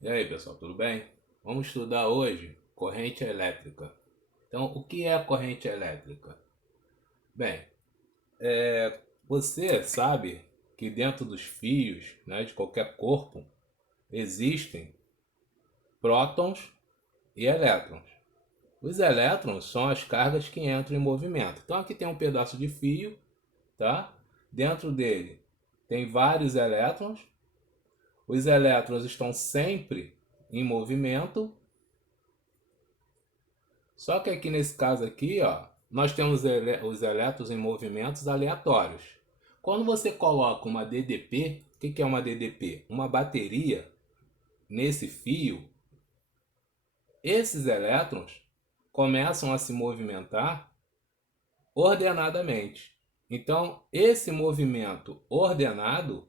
E aí, pessoal, tudo bem? Vamos estudar hoje corrente elétrica. Então, o que é a corrente elétrica? Bem, você sabe que dentro dos fios, né, de qualquer corpo, existem prótons e elétrons. Os elétrons são as cargas que entram em movimento. Então, aqui tem um pedaço de fio, tá? Dentro dele tem vários elétrons. Os elétrons estão sempre em movimento. Só que aqui nesse caso aqui, ó, nós temos os elétrons em movimentos aleatórios. Quando você coloca uma DDP, o que é uma DDP? Uma bateria nesse fio, esses elétrons começam a se movimentar ordenadamente. Então, esse movimento ordenado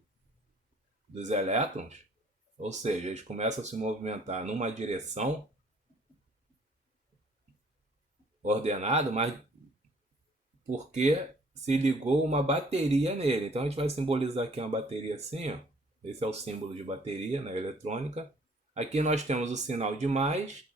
dos elétrons, ou seja, eles começam a se movimentar numa direção ordenada, mas porque se ligou uma bateria nele. Então a gente vai simbolizar aqui uma bateria assim, ó. Esse é o símbolo de bateria na eletrônica. Aqui nós temos o sinal de mais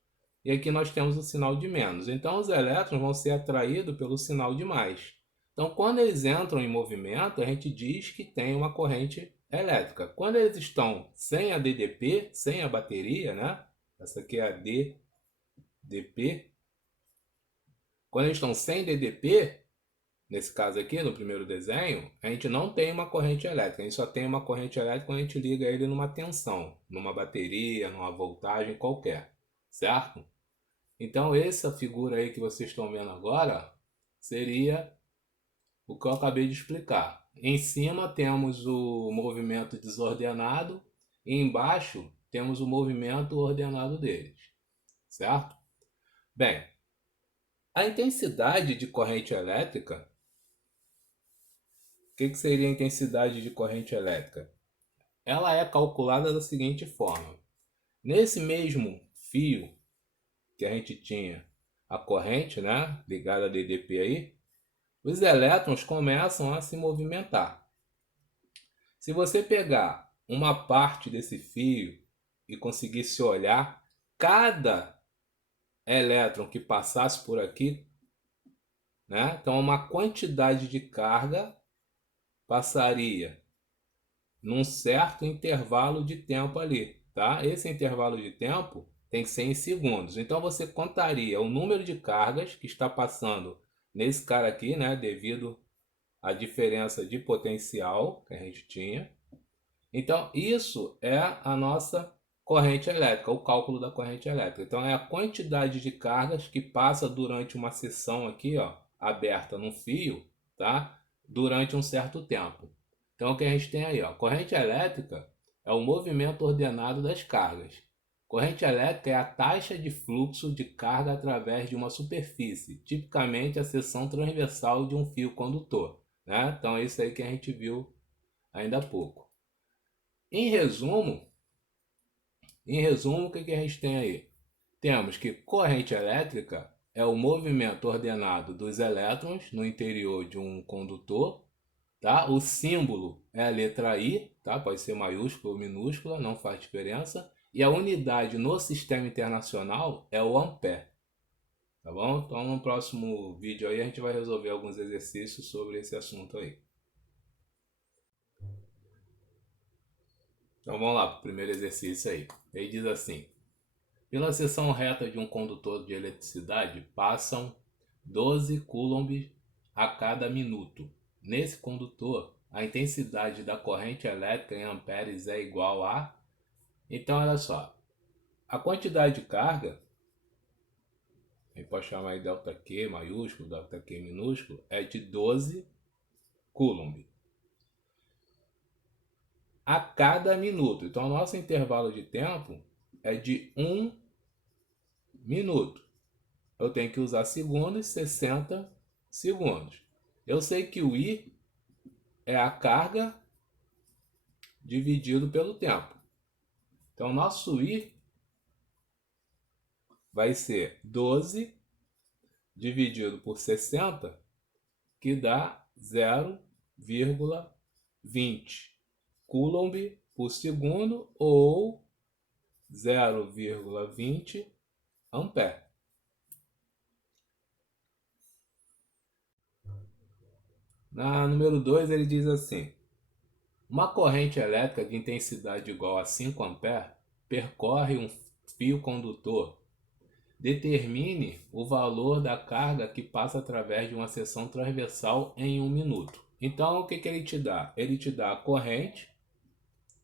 e aqui nós temos o sinal de menos. Então os elétrons vão ser atraídos pelo sinal de mais. Então quando eles entram em movimento, a gente diz que tem uma corrente elétrica. Quando eles estão sem a DDP, sem a bateria, né? Essa aqui é a DDP. Quando eles estão sem DDP, nesse caso aqui, no primeiro desenho, a gente não tem uma corrente elétrica. A gente só tem uma corrente elétrica quando a gente liga ele numa tensão, numa bateria, numa voltagem qualquer, certo? Então, essa figura aí que vocês estão vendo agora seria o que eu acabei de explicar. Em cima temos o movimento desordenado e embaixo temos o movimento ordenado deles, certo? Bem, a intensidade de corrente elétrica, o que seria a intensidade de corrente elétrica? Ela é calculada da seguinte forma: nesse mesmo fio que a gente tinha a corrente, né, ligada a DDP aí, os elétrons começam a se movimentar. Se você pegar uma parte desse fio e conseguisse olhar cada elétron que passasse por aqui, né, então uma quantidade de carga passaria num certo intervalo de tempo ali, tá? Esse intervalo de tempo tem que ser em segundos. Então você contaria o número de cargas que está passando nesse cara aqui, né, devido à diferença de potencial que a gente tinha. Então isso é a nossa corrente elétrica, o cálculo da corrente elétrica. Então é a quantidade de cargas que passa durante uma seção aqui, ó, aberta num fio, tá? Durante um certo tempo. Então o que a gente tem aí, ó, corrente elétrica é o movimento ordenado das cargas. Corrente elétrica é a taxa de fluxo de carga através de uma superfície, tipicamente a seção transversal de um fio condutor, né? Então é isso aí que a gente viu ainda há pouco. Em resumo, o que a gente tem aí? Temos que corrente elétrica é o movimento ordenado dos elétrons no interior de um condutor, tá? O símbolo é a letra I, tá? Pode ser maiúscula ou minúscula, não faz diferença. E a unidade no sistema internacional é o ampere, tá bom? Então no próximo vídeo aí a gente vai resolver alguns exercícios sobre esse assunto aí. Então vamos lá para o primeiro exercício aí. Ele diz assim: pela seção reta de um condutor de eletricidade passam 12 coulombs a cada minuto. Nesse condutor, a intensidade da corrente elétrica em amperes é igual a... Então, olha só, a quantidade de carga, a gente pode chamar de ΔQ maiúsculo, ΔQ minúsculo, é de 12 coulomb a cada minuto. Então, o nosso intervalo de tempo é de 1 minuto. Eu tenho que usar segundos, 60 segundos. Eu sei que o I é a carga dividido pelo tempo. Então, nosso I vai ser 12 dividido por 60, que dá 0,20 coulomb por segundo ou 0,20 ampere. Na número 2 ele diz assim: uma corrente elétrica de intensidade igual a 5 ampere percorre um fio condutor. Determine o valor da carga que passa através de uma seção transversal em 1 minuto. Então, o que ele te dá? Ele te dá a corrente,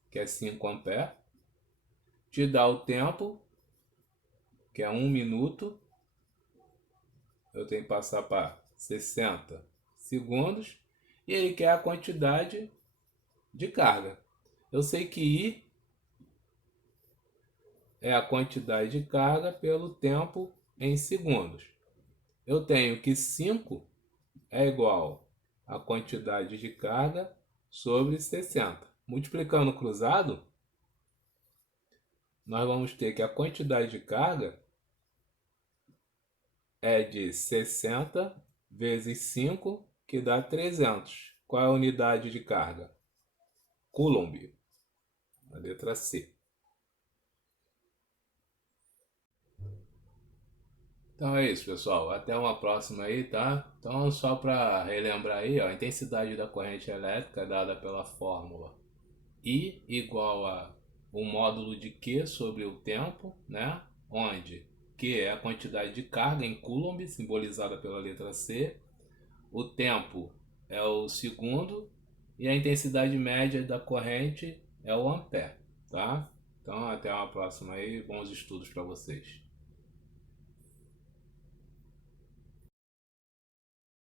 que é 5 ampere, te dá o tempo, que é 1 minuto. Eu tenho que passar para 60 segundos. E ele quer a quantidade de carga. Eu sei que I é a quantidade de carga pelo tempo em segundos. Eu tenho que 5 é igual a quantidade de carga sobre 60. Multiplicando cruzado, nós vamos ter que a quantidade de carga é de 60 vezes 5, que dá 300. Qual é a unidade de carga? Coulomb. A letra C. Então é isso, pessoal. Até uma próxima aí, tá? Então, só para relembrar aí, ó, a intensidade da corrente elétrica é dada pela fórmula I igual a o módulo de Q sobre o tempo, né? Onde Q é a quantidade de carga em Coulomb, simbolizada pela letra C. O tempo é o segundo e a intensidade média da corrente é o ampere, tá? Então, até uma próxima aí. Bons estudos para vocês.